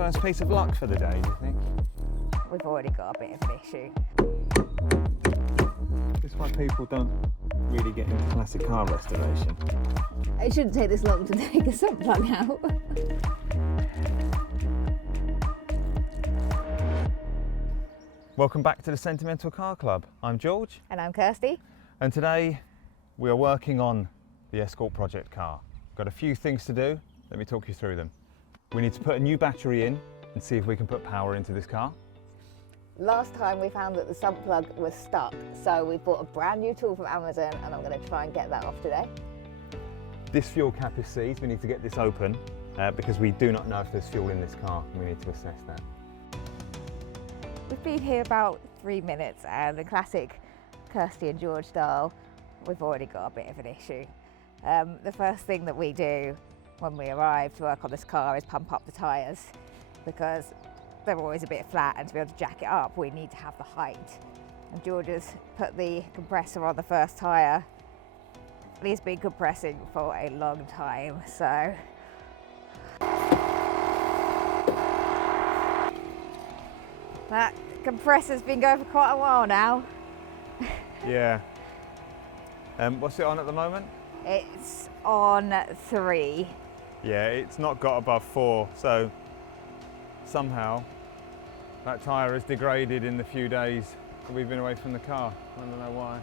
first piece of luck for the day, do you think? We've already got a bit of an issue. This is why people don't really get into classic car restoration. It shouldn't take this long to take a sump plug out. Welcome back to the Sentimental Car Club. I'm George. And I'm Kirsty. And today we are working on the Escort project car. Got a few things to do. Let me talk you through them. We need to put a new battery in and see if we can put power into this car. Last time we found that the sump plug was stuck, so we bought a brand new tool from Amazon and I'm going to try and get that off today. This fuel cap is seized. We need to get this open because we do not know if there's fuel in this car. We need to assess that. We've been here about 3 minutes and the classic Kirsty and George style, we've already got a bit of an issue. The first thing that we do when we arrive to work on this car is pump up the tyres because they're always a bit flat, and to be able to jack it up we need to have the height. And George has put the compressor on the first tyre and he's been compressing for a long time, so that compressor's been going for quite a while now. Yeah. What's it on at the moment? It's on 3. Yeah, it's not got above 4, so somehow that tyre has degraded in the few days that we've been away from the car. I don't know why.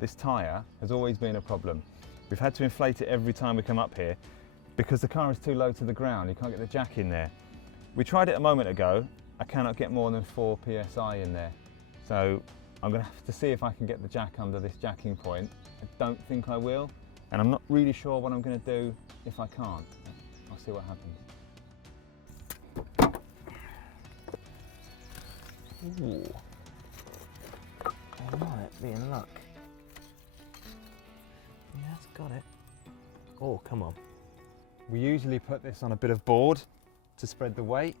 This tyre has always been a problem. We've had to inflate it every time we come up here because the car is too low to the ground. You can't get the jack in there. We tried it a moment ago. I cannot get more than 4 psi in there. So I'm going to have to see if I can get the jack under this jacking point. I don't think I will, and I'm not really sure what I'm going to do if I can't. I'll see what happens. Ooh. I might be in luck. Yeah, it's got it. Oh, come on. We usually put this on a bit of board to spread the weight.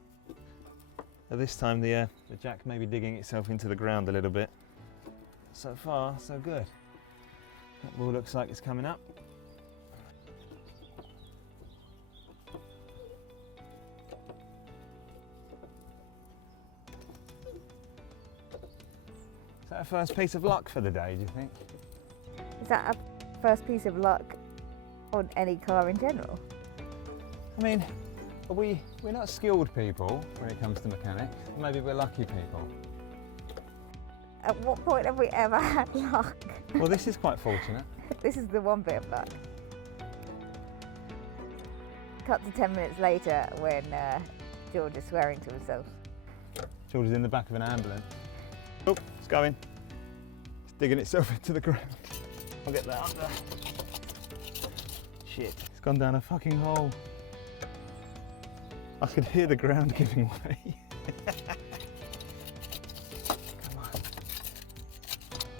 But this time the jack may be digging itself into the ground a little bit. So far, so good. That wheel looks like it's coming up. Is that a first piece of luck for the day, do you think? Is that a first piece of luck on any car in general? I mean, we're not skilled people when it comes to mechanics. Maybe we're lucky people. At what point have we ever had luck? Well, this is quite fortunate. This is the one bit of luck. Cut to 10 minutes later when George is swearing to himself. George is in the back of an ambulance. Oh, it's going. It's digging itself into the ground. I'll get that under. Shit, it's gone down a fucking hole. I could hear the ground giving way. Come on.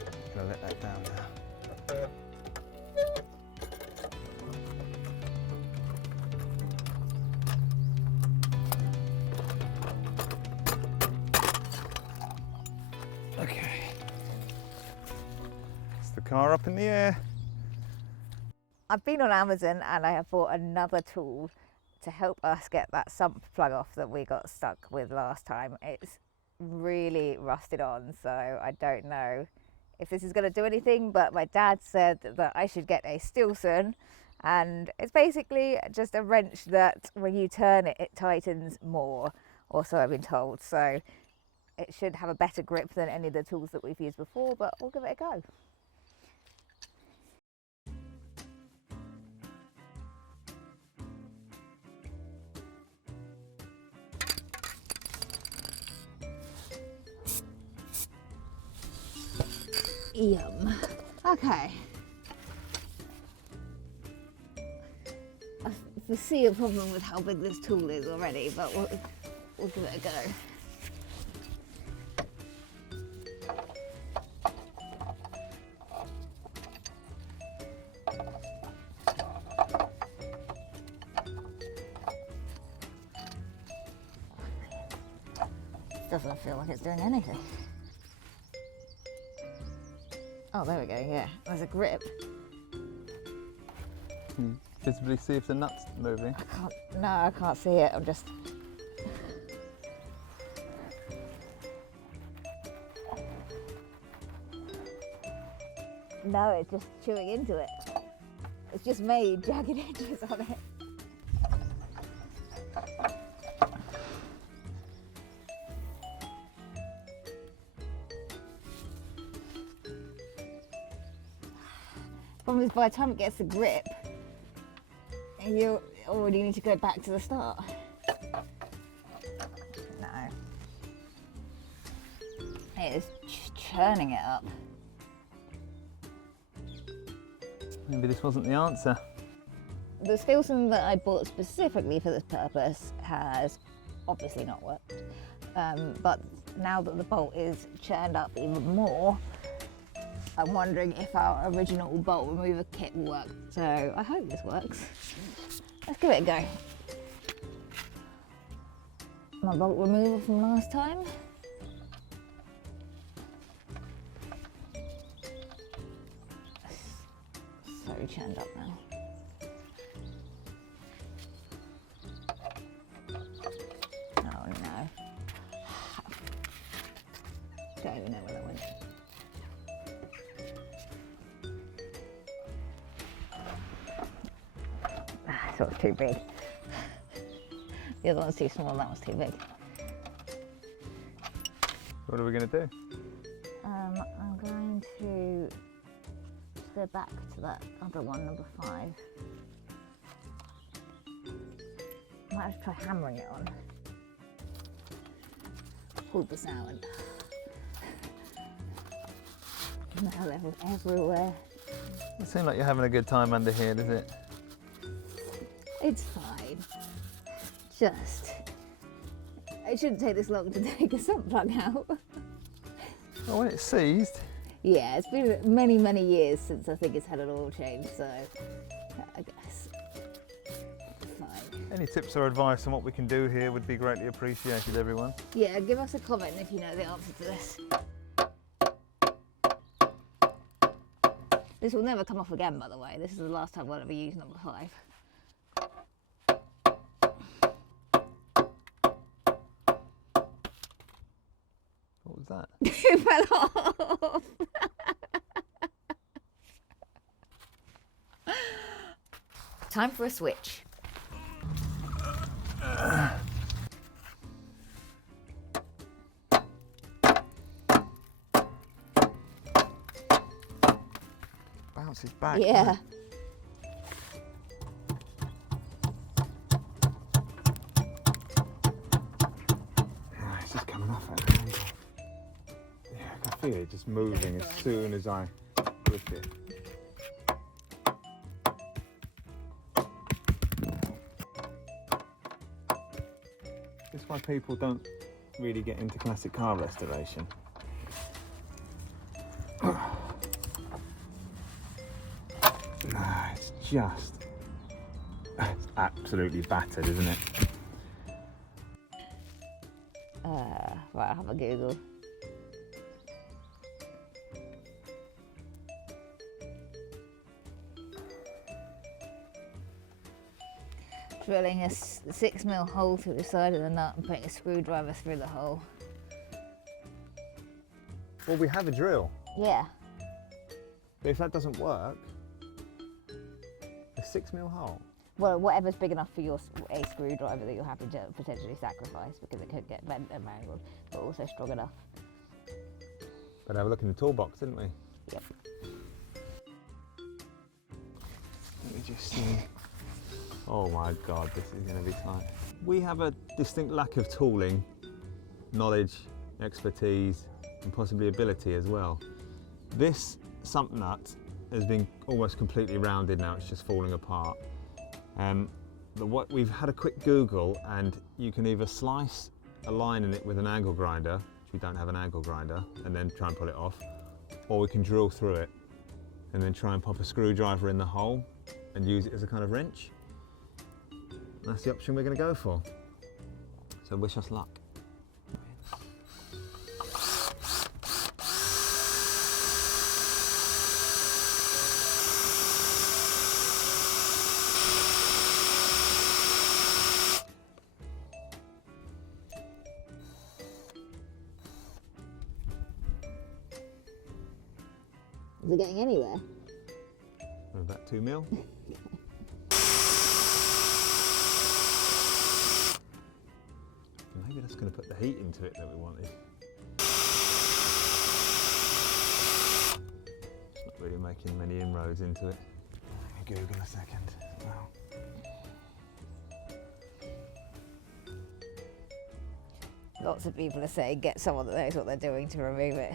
I'm gonna let that down now. Okay. It's the car up in the air. I've been on Amazon and I have bought another tool to help us get that sump plug off that we got stuck with last time. It's really rusted on, so I don't know if this is going to do anything, but my dad said that I should get a Stilson, and it's basically just a wrench that when you turn it, it tightens more, or so I've been told. So it should have a better grip than any of the tools that we've used before, but we'll give it a go. Yum. Okay. I foresee a problem with how big this tool is already, but we'll give it a go. Doesn't feel like it's doing anything. Oh, there we go, yeah. There's a grip. Visibly see if the nut's moving. No, I can't see it. I'm just No, it's just chewing into it. It's just made jagged edges on it. Problem is, by the time it gets the grip, you already need to go back to the start. No. It is churning it up. Maybe this wasn't the answer. The Stilson that I bought specifically for this purpose has obviously not worked. But now that the bolt is churned up even more, I'm wondering if our original bolt remover kit will work. So I hope this works. Let's give it a go. My bolt remover from last time. So churned up now. Oh no. Don't even know where that went. I thought it was too big. The other one's too small, that one's too big. What are we going to do? I'm going to just go back to that other one, number 5. Might have to try hammering it on. Pull this out and nail it everywhere. It seems like you're having a good time under here, does it? It's fine. Just, it shouldn't take this long to take a sump plug out. Well, when it's seized. Yeah, it's been many, many years since I think it's had an oil change, so I guess fine. Any tips or advice on what we can do here would be greatly appreciated, everyone. Yeah, give us a comment if you know the answer to this. This will never come off again, by the way. This is the last time I'll ever use number 5. What was that? It fell off. Time for a switch. Bounces back. Yeah. It's just coming off at an angle. Yeah, I can feel it just moving as soon as I grip it. That's why people don't really get into classic car restoration. It's just, it's absolutely battered, isn't it? Right, I'll have a Google. Drilling a 6mm hole through the side of the nut and putting a screwdriver through the hole. Well, we have a drill, Yeah. but if that doesn't work, a 6mm hole. Well, whatever's big enough for your a screwdriver that you're happy to potentially sacrifice because it could get bent and mangled, but also strong enough. But have a look in the toolbox, didn't we? Yep. Let me just see. Oh my God, this is going to be tight. We have a distinct lack of tooling, knowledge, expertise, and possibly ability as well. This sump nut has been almost completely rounded now, it's just falling apart. What we've had a quick Google, and you can either slice a line in it with an angle grinder, which we don't have an angle grinder, and then try and pull it off, or we can drill through it and then try and pop a screwdriver in the hole and use it as a kind of wrench. That's the option we're going to go for. So wish us luck. Is it getting anywhere? About 2 mil. Maybe that's going to put the heat into it that we wanted. It's not really making many inroads into it. Let me Google a second. Wow. Lots of people are saying get someone that knows what they're doing to remove it.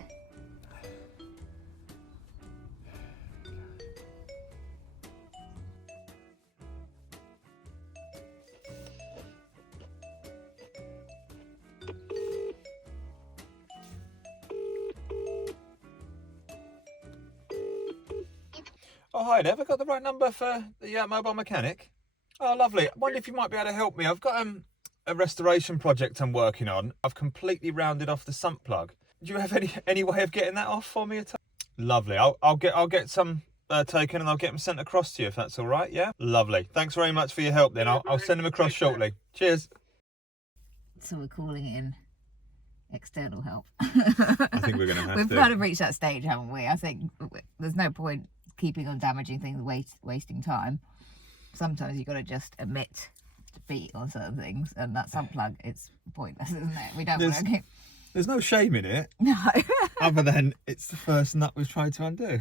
Oh, hi there. Have I got the right number for the mobile mechanic? Oh, lovely. I wonder if you might be able to help me. I've got a restoration project I'm working on. I've completely rounded off the sump plug. Do you have any way of getting that off for me at all? Lovely. I'll get some taken and I'll get them sent across to you if that's all right. Yeah. Lovely. Thanks very much for your help. Then I'll send them across shortly. Cheers. So we're calling in external help. I think we're going to have We've to. kind of reached that stage, haven't we? I think there's no point keeping on damaging things, wasting time. Sometimes you've got to just admit defeat on certain things, and that sump plug, it's pointless, isn't it? We don't want to keep... There's no shame in it. No. Other than it's the first nut we've tried to undo.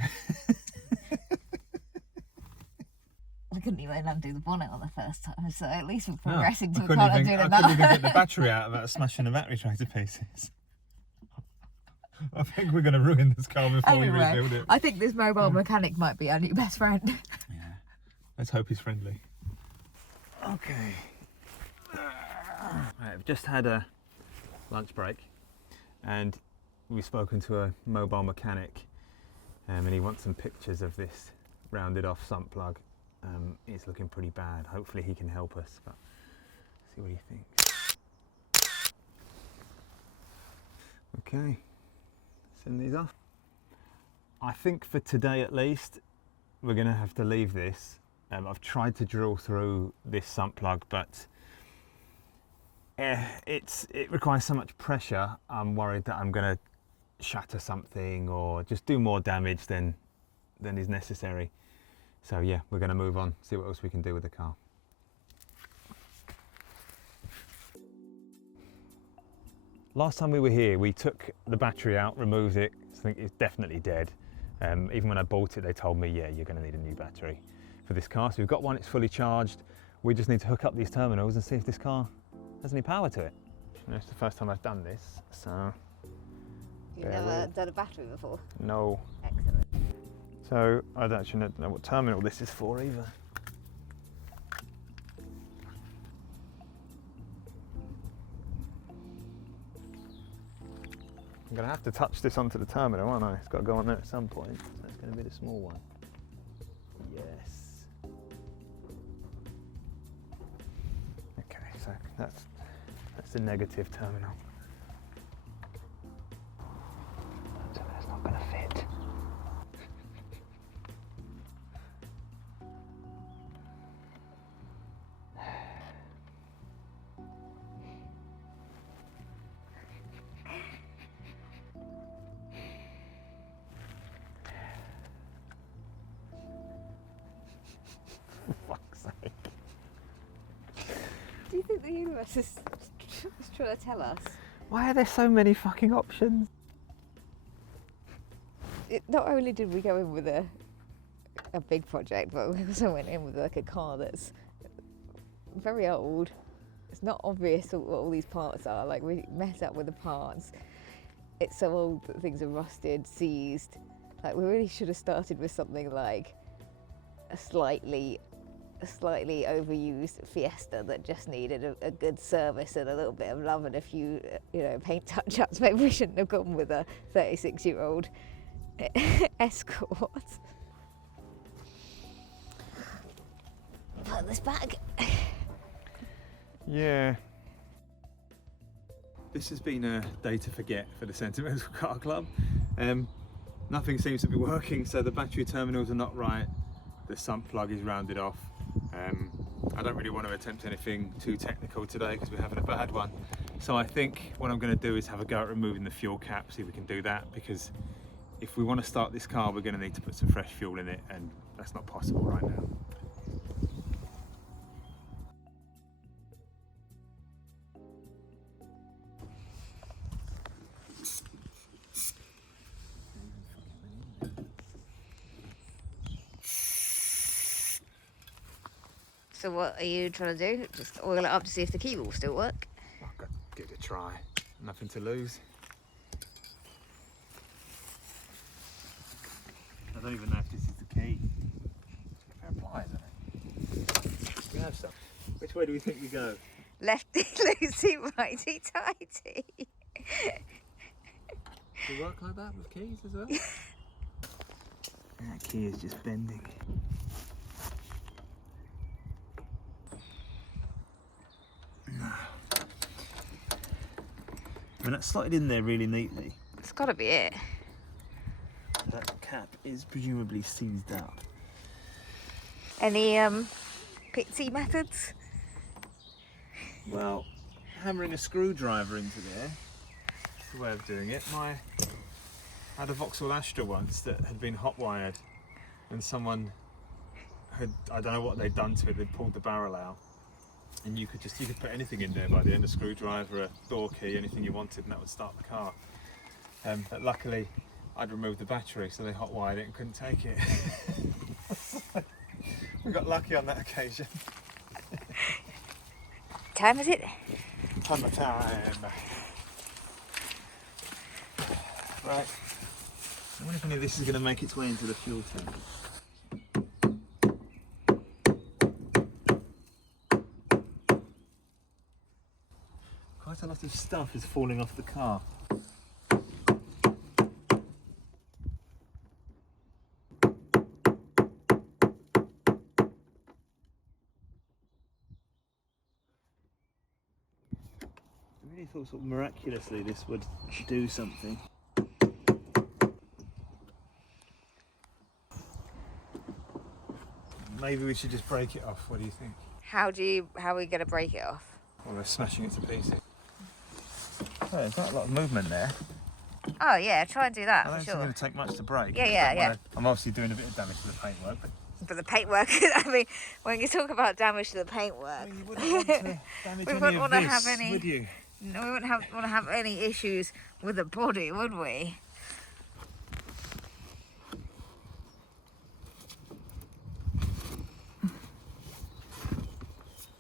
I couldn't even undo the bonnet on the first time, so at least we're progressing to I we can't undo couldn't another. even get the battery out without smashing the battery tray to pieces. I think we're going to ruin this car before we rebuild it. I think this mobile mechanic might be our new best friend. Yeah. Let's hope he's friendly. Okay. Right, I've just had a lunch break and we've spoken to a mobile mechanic and he wants some pictures of this rounded off sump plug. It's looking pretty bad. Hopefully he can help us, but see what he thinks. Okay, send these off. I think for today at least, we're gonna have to leave this. I've tried to drill through this sump plug, but it requires so much pressure. I'm worried that I'm gonna shatter something or just do more damage than is necessary. So yeah, we're gonna move on, see what else we can do with the car. Last time we were here, we took the battery out, removed it. I think it's definitely dead. Even when I bought it, they told me, yeah, you're gonna need a new battery for this car. So we've got one, it's fully charged. We just need to hook up these terminals and see if this car has any power to it. And it's the first time I've done this, so. You've never done a battery before? No. Excellent. So I don't actually know what terminal this is for either. I'm going to have to touch this onto the terminal, aren't I? It's got to go on there at some point. So it's going to be the small one. Yes. Okay, so that's the negative terminal. So that's not going to fit. Do you think the universe is trying to tell us? Why are there so many fucking options? Not only did we go in with a big project, but we also went in with like a car that's very old. It's not obvious what all these parts are. Like, we mess up with the parts. It's so old that things are rusted, seized. Like, we really should have started with something like a slightly overused Fiesta that just needed a good service and a little bit of love and a few, paint touch-ups. Maybe we shouldn't have gone with a 36-year-old Escort. Put this back. Yeah. This has been a day to forget for the Sentimental Car Club. Nothing seems to be working, so the battery terminals are not right. The sump plug is rounded off. I don't really want to attempt anything too technical today because we're having a bad one. So I think what I'm going to do is have a go at removing the fuel cap, see if we can do that, because if we want to start this car, we're going to need to put some fresh fuel in it, and that's not possible right now. So what are you trying to do? Just oil it up to see if the key will still work? I've got to give it a try. Nothing to lose. I don't even know if this is the key. It applies, isn't it? We have some. Which way do we think we go? Lefty loosey, righty tighty. Does it work like that with keys as well? That key is just bending. I mean, that's slotted in there really neatly. It's got to be it. That cap is presumably seized up. Any pitsy methods? Well, hammering a screwdriver into there is the way of doing it. I had a Vauxhall Astra once that had been hot wired, and someone had, I don't know what they'd done to it, they'd pulled the barrel out, and you could put anything in there by the end, a screwdriver, a door key, anything you wanted, and that would start the car. But luckily I'd removed the battery, so they hot wired it and couldn't take it. We got lucky on that occasion. Time is it? Time. Right. I wonder if any of this is going to make its way into the fuel tank. Quite a lot of stuff is falling off the car. I really thought sort of miraculously this would do something. Maybe we should just break it off. What do you think? How are we going to break it off? Well, we're smashing it to pieces. Oh, there's quite a lot of movement there. Oh yeah, try and do that I don't for think it's sure. going to take much to break. Yeah. I'm obviously doing a bit of damage to the paintwork, But the paintwork, I mean, when you talk about damage to the paintwork, you wouldn't want to damage we any wouldn't of want to this, have any. would you? No, we wouldn't want to have any issues with the body, would we?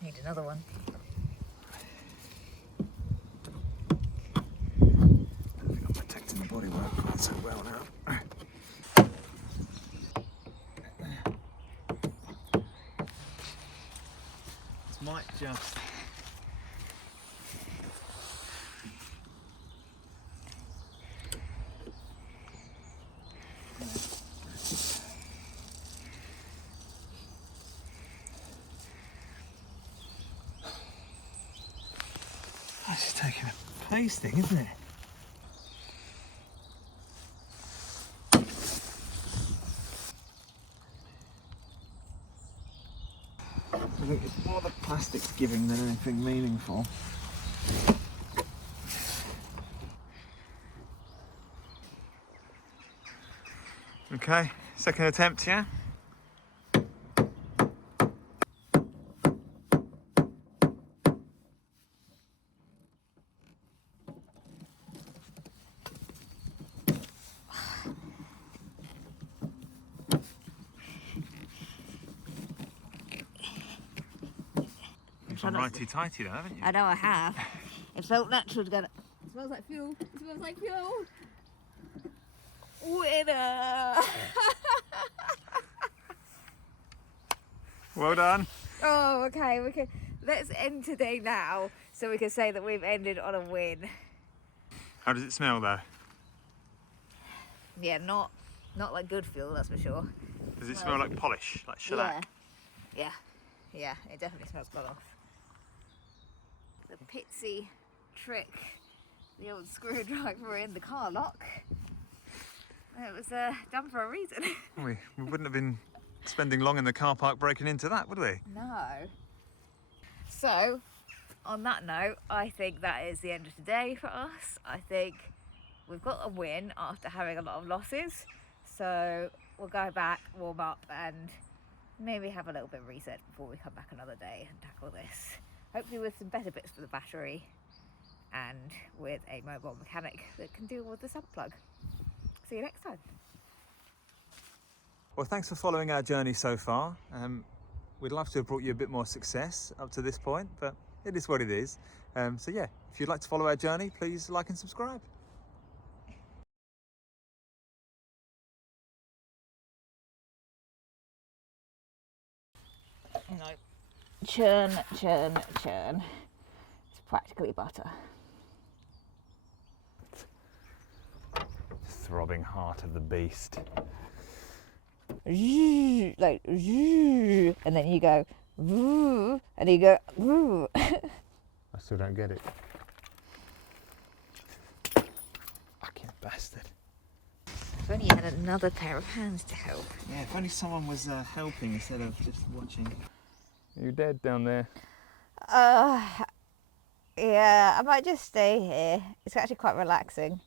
Need another one. I don't think I'm protecting the bodywork quite so well now. This might just... That's just taking a pasting, isn't it? I think it's more the plastic's giving than anything meaningful. Okay, second attempt, yeah? You've gone righty-tighty though, haven't you? I know I have. It felt natural to go. It smells like fuel. It smells like fuel. Winner! Well done. Oh, okay. Let's end today now, so we can say that we've ended on a win. How does it smell though? Yeah, not like good fuel, that's for sure. Does it smell like polish, like shellac? Yeah, it definitely smells good off. The pitsy trick, the old screwdriver in the car lock. It was done for a reason. We wouldn't have been spending long in the car park breaking into that, would we? No. So, on that note, I think that is the end of today for us. I think we've got a win after having a lot of losses. So we'll go back, warm up, and maybe have a little bit of research before we come back another day and tackle this. Hopefully with some better bits for the battery and with a mobile mechanic that can deal with the sump plug. See you next time. Well, thanks for following our journey so far. We'd love to have brought you a bit more success up to this point, but it is what it is. So yeah, if you'd like to follow our journey, please like and subscribe. You know, churn, churn, churn. It's practically butter. Throbbing heart of the beast. Like, and then you go, and you go, I still don't get it. Fucking bastard. If only you had another pair of hands to help. Yeah, if only someone was helping instead of just watching. Are you dead down there? Yeah, I might just stay here. It's actually quite relaxing.